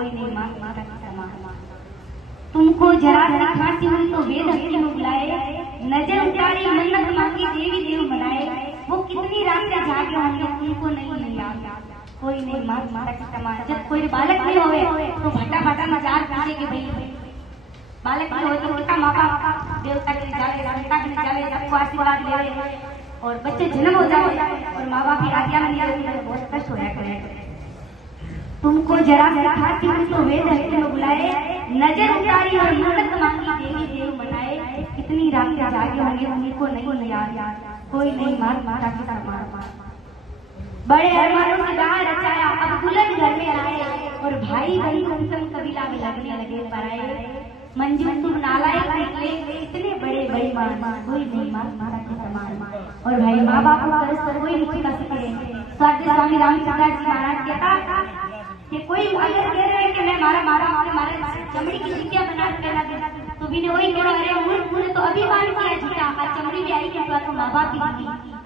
कोई नहीं माता के समान। तुमको जरा सी खांसी हुई तो वेद हस्ती में बुलाए, नजर उतारी मन्नत मांगी देवी देव मनाए। वो कितनी रातें जागे होंगे तुमको नहीं याद, कोई नहीं माता के समान। जब कोई बालक नहीं होवे तो भटा भटा मजार पूछे कि भाई बालक नहीं हो तो कितना माँ बाप देवता के जावे, संता के जावे, सबको आशीर्वाद ले और बच्चे जन्म हो जाए और माँ बाप की आज्ञा में नहीं रहती तो बहुत कष्ट होया करे। तुमको जरा सी खांसी हुई तो वेद हस्ती में बुलाए, नजर उतारी और मन्नत मांगी देवी देव मनाए। कितनी रातें जागे होंगे उनको नहीं याद, कोई नहीं माता के समान। बड़े अरमानों से बाहर रचाया अब दुल्हन घर में आए और भाई बहन कुमकुम कबीला में लगने लगे पराए। मंजू तुम नालायक निकले इतने बड़े बेईमान, कोई नहीं माता के समान। और भाई माँ बाप को तरस कर कोई नहीं चुका सके। स्वाति स्वामी रामचंद्र जी महाराज कहता कि कोई अगर कह रहे हैं कि मैं मारा चमड़ी की टिकिया बना के ला दे तो भी ने वही कह रहे हैं तो अभिमान किया झूठा। आज चमड़ी भी आई कि तो माँ बाप की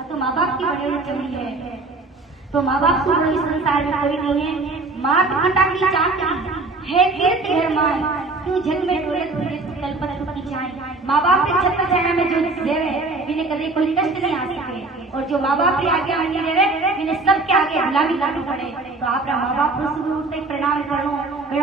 तो माँ बाप की बड़ी चमड़ी है तो माँ बाप को इस संसार में कोई नहीं है। मात पिता की चाहती है तीर्थ घर मां, क्यों जग में टोले टोले कल्पना की चाय। माँ बाप के छत्र छाया में जो देवे इन्हें कभी कोई कष्ट नहीं आ सके और जो माँ बाप की आज्ञा नहीं देवे इन्हें सबके आगे गुलामी करनी पड़े। तो आप माँ बाप को सुबह उठते प्रणाम करो,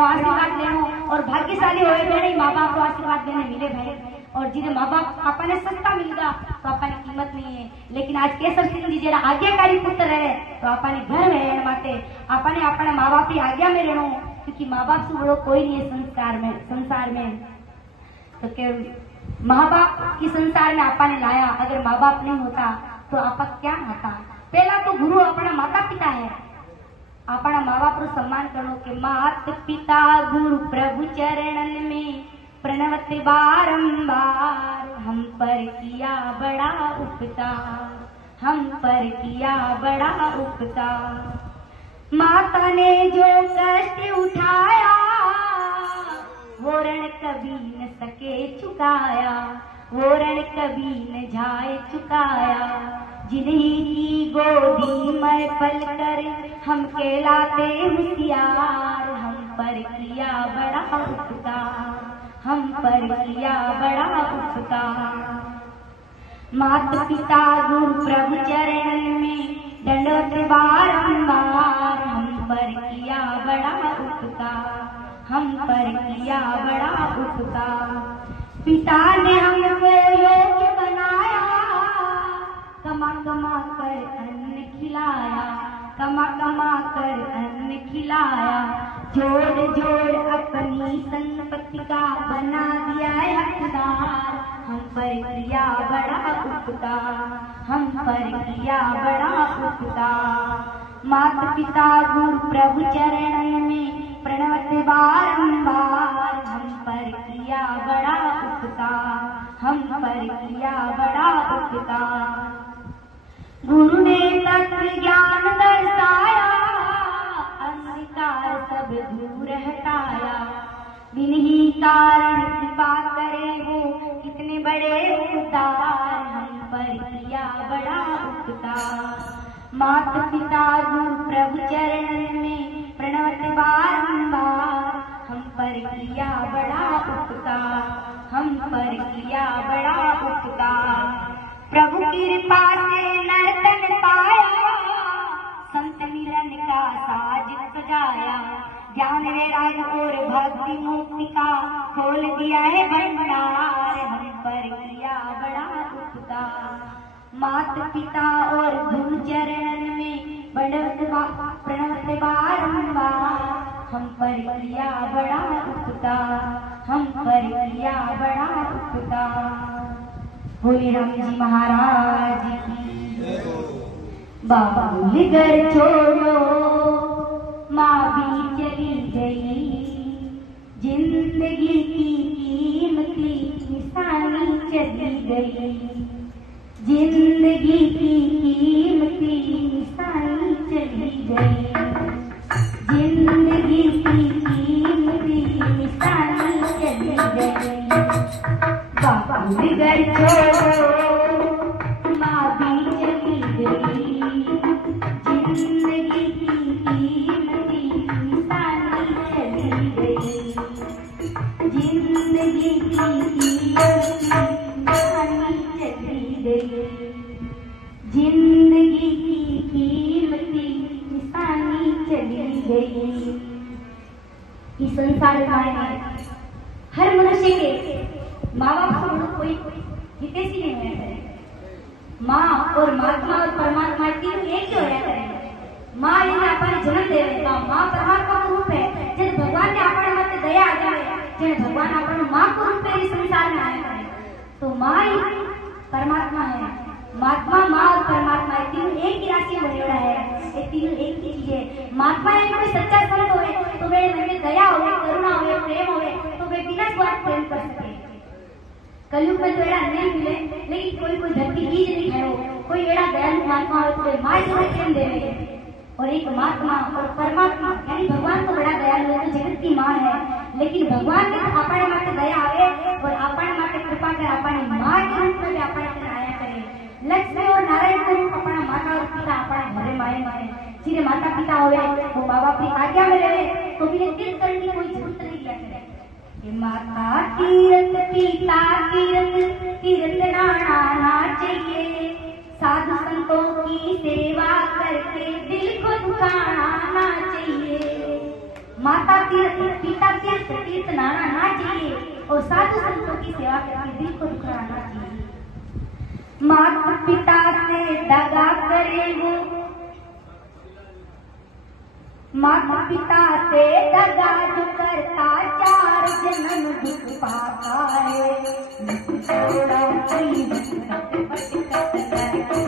आशीर्वाद लेनो और भाग्यशाली होए मेरे माँ बाप को आशीर्वाद देने मिले भाई। और जिन्हें माँ बाप अपने सस्ता मिलेगा तो अपनी कीमत नहीं है। लेकिन आज केसर सिंह जी जरा आज्ञाकारी पुत्र है तो अपने घर में रहने माते अपने अपने माँ बाप की आज्ञा में रहनो, क्योंकि माँ बाप से बड़ो कोई नहीं है संसार में। तो के माँ बाप की संसार में आपने लाया, अगर माँ बाप नहीं होता तो आपा क्या होता। पहला तो गुरु अपना माता पिता है, अपना माँ बाप को सम्मान करो कि मात पिता गुरु प्रभु चरणन में प्रणवते बारंबार। हम पर किया बड़ा उपकार, हम पर किया बड़ा उपकार। माता ने जो कष्ट उठाया वो ऋण कभी न सके चुकाया, वो ऋण कभी न जाए चुकाया। जिन्हीं की गोदी में पल कर हम कहलाते होशियार। हम पर किया बड़ा उपकार, हम पर किया बड़ा उपकार। माता पिता गुरु प्रभु चरण में दंडवत बारंबार। हम पर किया बड़ा उपकार, हम पर किया बड़ा उपकार। पिता ने हमको योग्य बनाया, कमा कमा कर अन्न खिलाया, कमा कमा कर अन्न खिलाया। जोड़ जोड़ अपनी संपत्ति का बना दिया है हकदार। हम पर किया बड़ा उपकार, हम पर किया बड़ा उपकार। माता पिता गुरु प्रभु चरण में प्रणवत बारंबार। हम पर किया बड़ा उपकार, हम पर किया बड़ा उपकार। गुरु ने तत्व ज्ञान दर्शाया, अंधकार सब दूर हटाया। बिन्हीं कारण कृपा करे वो कितने बड़े उपकार। हम पर किया बड़ा उपकार। माता पिता गुरु प्रभु चरण में प्रणवत बारंबार। हम पर किया बड़ा उपकार, हम पर किया बड़ा उपकार। प्रभु की कृपा से नर्तन पाया, संत मिलन का साज सजाया। ज्ञान वैराग और भक्ति मुक्ति का खोल दिया है भंडार। हम पर किया बड़ा उपकार। माता पिता और गुरु चरण में प्रणवत बारंबार। हम पर किया बड़ा उपकार, हम पर किया बड़ा उपकार। बोले राम जी महाराज की। बाबुल घर छोड़ो माँ भी चली गई, जिंदगी की कीमती निशानी चली गई। जिंदगी की कीमती निशानी चली गई, जिंदगी की कीमती निशानी चली गई। बाबुल घर छोड़ो माँ भी चली गई, जिंदगी की कीमती निशानी चली जिंदगी की कहानी चली गई, जिंदगी की कीमती निशानी चली गई। इस संसार में हर मनुष्य के माँ बाप को कोई हितैषी नहीं होया करे। माँ और महात्मा और परमात्मा तीन एक ही होया करे। माँ ने आपने जन्म देवे तो माँ परमात्मा को रूप है। जब भगवान ने आपने माते दया आ जाए, जब भगवान आपने माँ को रूप में इस संसार में आया करे, तो माँ ही परमात्मा है। महात्मा, माँ और परमात्मा तीनों एक ही राशि में बनेड़ा है। ये तीनों एक ही चीज है। महात्मा है कोई सच्चा संत होए तो वे मन में दया होए, करुणा होए, प्रेम होए तो वे बिना स्वार्थ प्रेम कर सके। कलयुग में तो एड़ा नहीं मिले, लेकिन कोई कोई धरती बीज नहीं खायो, कोई एड़ा दयालु महात्मा हो तो वे माँ जरूर प्रेम देवे। और एक महात्मा और परमात्मा यानी भगवान तो बड़ा दयालु है, तो जगत की माँ है, लेकिन भगवान ने अपने माते दया आवे और अपने माते कृपा कर अपनी माँ के रूप में भी अपने आया करे। लक्ष्मी और नारायण को रूप अपना माता और पिता अपने घरे माए माए। जिन्हें माता पिता होवे वो माँ बाप की आज्ञा में रहे तो भी तीर्थ करने की कोई जरूरत नहीं किया करे। माता तीर्थ पिता तीर्थ तीर्थ नाना चाहिए, साधु संतों की सेवा करके दिल को दुखाना ना चाहिए। माता तीर्थ पिता तीर्थ तीर्थ नाना ना चाहिए और साधु संतों की सेवा करके दिल को दुखाना ना चाहिए। माता पिता से दगा करे वो, माता पिता से दगा जो करता 4 जन्म दुख पाता है।